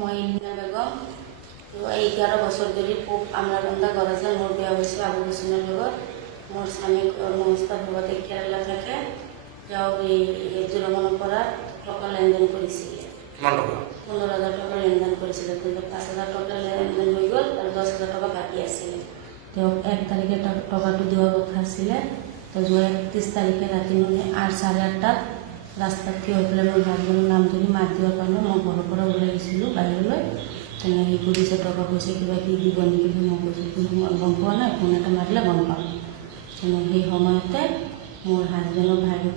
মই ইলিনা বেগম 11 বছর ধরে খুব আমরা বন্ধা করা যায় মোর বিয়া হয়েছে আবু হোসেনের লগত মোর স্বামী কর্মস্থল ভগতে কেরালা থেকে যাও এই জুলমন করার টাকা লেনদেন করেছি 15,000 টাকা লেনদেন করেছিল কিন্তু 5,000 টাকা লেনদেন হয়ে গেল আর 10,000 টাকা বাকি আছে তো 1 তারিখে টাকাটা দেওয়ার কথা ছিল তো 31 তারিখে রাতে 8:30টা রাস্তা থেকে হলে মোর হাজবেন্ডের নাম ধরে মার দেওয়ার কারণে মোর বড় করে উড়ে গেছিল বাইরে এই পুলিশের টাকা পয়সা কিবা কি দিব নাকি মই কৈছোঁ কিন্তু মই গম পোৱা নাই ফোন এটা মাৰিলে গম পাম সেই সময়তে মোৰ হাজবেণ্ডৰ ভাইকে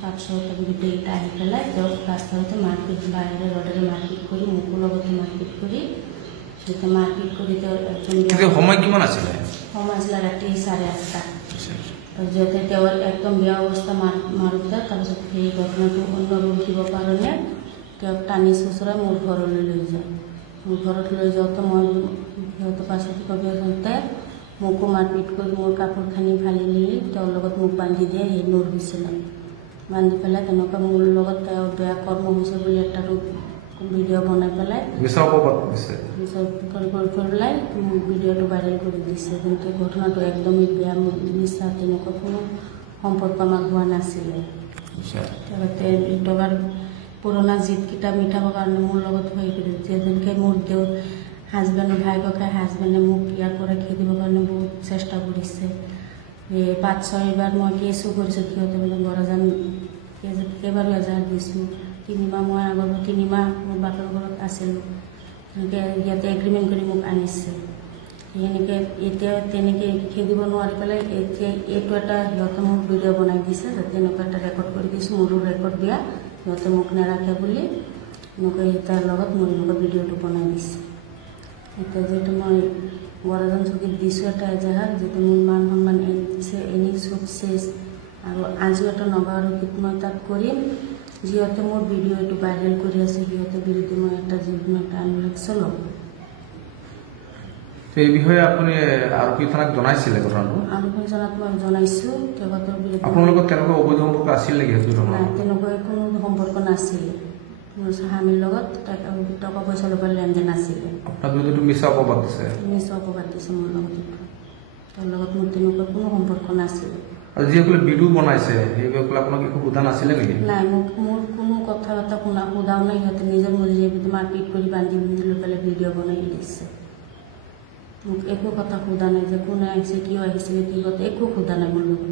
500 টাকা গোটেইটা আহি পেলাই তেওঁক ৰাস্তাতে মাৰপিট বাহিৰে ৰডেৰে মাৰপিট কৰি মোকো লগতে মাৰপিট কৰি যেতিয়া মাৰপিট কৰি তেওঁ একদম সময় কিমান আছিলে সময় আছিলে ৰাতি 8:30টা যাতে তেওঁ একদম বেয়া অৱস্থা মাৰোঁতে তাৰপিছত সেই ঘটনাটো অন্য ৰূপ দিবৰ কাৰণে তেওঁক টানি চুচৰাই মোৰ ঘৰলৈ লৈ যায় মোৰ ঘৰত লৈ যাওঁতে মই সিহঁতৰ পাছত কবিহঁতে মোকো মাৰপিট কৰি মোৰ কাপোৰখানি ফালি মেলি তেওঁৰ লগত মোক বান্ধি দিয়ে সেই নোৰ হৈছিলে বান্ধি পেলাই তেনেকুৱা মোৰ লগত তেওঁ বেয়া কৰ্ম হৈছে বুলি এটা ভিডিঅ' বনাই পেলাই কৰি পেলাই ভিডিঅ'টো ভাইৰেল কৰি দিছে কিন্তু ঘটনাটো একদমেই বেয়া মিছা তেনেকুৱা কোনো সম্পৰ্ক আমাক হোৱা নাছিলে লগতে টকাৰ পুৰণা জিতকেইটা মিঠাবৰ কাৰণে মোৰ লগত হৈ কৰিছে যেনেকৈ মোৰ হাজবেণ্ডৰ ভাইকে হাজবেণ্ডে মোক ইয়াৰ পৰা খেদিবৰ কাৰণে বহুত চেষ্টা কৰিছে 5-6বাৰ মই কেছো কৰিছোঁ সিহঁতে মানে বৰাজান কেইবাৰো এজাহাৰ দিছোঁ 3 মাহ মই আগৰ 3 মাহ মোৰ বাপেৰ ঘৰত আছিলোঁ তেনেকৈ ইয়াতে এগ্ৰিমেণ্ট কৰি মোক আনিছে সেনেকৈ এতিয়া তেনেকৈ খেদিব নোৱাৰি পেলাই এতিয়া এইটো এটা সিহঁতে মোক ভিডিঅ' বনাই দিছে যাতে এনেকুৱা এটা ৰেকৰ্ড কৰি দিছোঁ মোৰো ৰেকৰ্ড দিয়া সিহঁতে মোক নাৰাখে বুলি এনেকৈ তাৰ লগত মোৰ এনেকুৱা ভিডিঅ'টো বনাই দিছে এতিয়া যিহেতু মই বৰাজান চকীত দিছোঁ এটা এজাহাৰ যিটো মোৰ মান সন্মান এনেই চব চেছ আৰু আজিও এটা নগাঁৱত মই তাত কৰিম যিহেতু মোৰ ভিডিঅ' এইটো ভাইৰেল কৰি আছে সিহঁতৰ বিৰুদ্ধে মই এটা যিকোনো এটা আনুষ্ঠান ল'ম এই বিষয়ে আপুনি আৰক্ষী থানাক জনাইছিলে ঘটনাটো আৰক্ষী থানাত মই জনাইছোঁ তেখেতৰ বিৰুদ্ধে আপোনাৰ লগত কেনেকুৱা অবৈধ সম্পৰ্ক আছিল নেকি নাই তেনেকুৱা কোনো সম্পৰ্ক নাছিলে মোৰ স্বামীৰ লগত টকা পইচা ল'বৰ লেনদেন আছিলে আপোনাৰ বিৰুদ্ধে মিছা অপবাদ দিছে মোৰ লগত তেওঁৰ লগত মোৰ তেনেকুৱা কোনো সম্পৰ্ক নাছিলে আৰু যিসকলে ভিডিঅ' বনাইছে সেইসকলে আপোনাক একো সোধা নাছিলে নেকি নাই মোৰ কোনো কথা বাৰ্তা সোধাও নাই সিহঁতে নিজৰ মৰ্জিৰে মাৰপিট কৰি বান্ধি লৈ পেলাই ভিডিঅ' বনাই দিছে মোক একো কথা সোধা নাই যে কোনে আহিছে কিয় আহিছিলে কি কথা একো সোধা নাই মোৰ লগত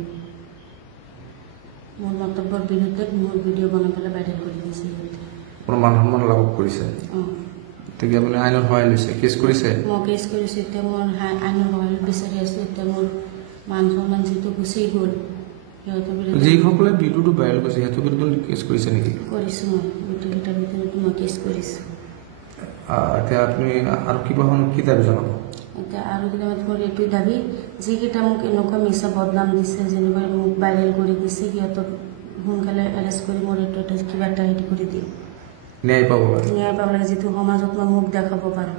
মোৰ মন্তব্যৰ বিৰুদ্ধে মোৰ ভিডিঅ' বনাই পেলাই ভাইৰেল কৰি দিছে আপোনাৰ মান সন্মান লাভ কৰিছে তেতিয়া আপুনি আইনৰ সহায় লৈছে কেছ কৰিছে মই কেছ কৰিছোঁ এতিয়া মোৰ আইনৰ সহায় বিচাৰি আছোঁ এতিয়া মোৰ মান সন্মান যিটো গুচি গ'ল সিহঁতৰ বিৰুদ্ধে যিসকলে ভিডিঅ'টো ভাইৰেল কৰিছে সিহঁতৰ বিৰুদ্ধে কেছ কৰিছে নেকি কৰিছোঁ মই গোটেইকেইটাৰ ভিতৰত মই কেছ কৰিছোঁ এতিয়া আপুনি আৰু কিবা কি দাবী জনাব এতিয়া আৰু কেইটামান মোৰ এইটোৱে দাবী যিকেইটা মোক এনেকুৱা মিছা বদনাম দিছে যেনিবা মোক ভাইৰেল কৰি দিছে সিহঁতক সোনকালে এৰেষ্ট কৰি মোৰ এইটো এটা কিবা এটা হেৰি কৰি দিওঁ ন্যায় পাব লাগে যিটো সমাজত মই মোক দেখাব পাৰোঁ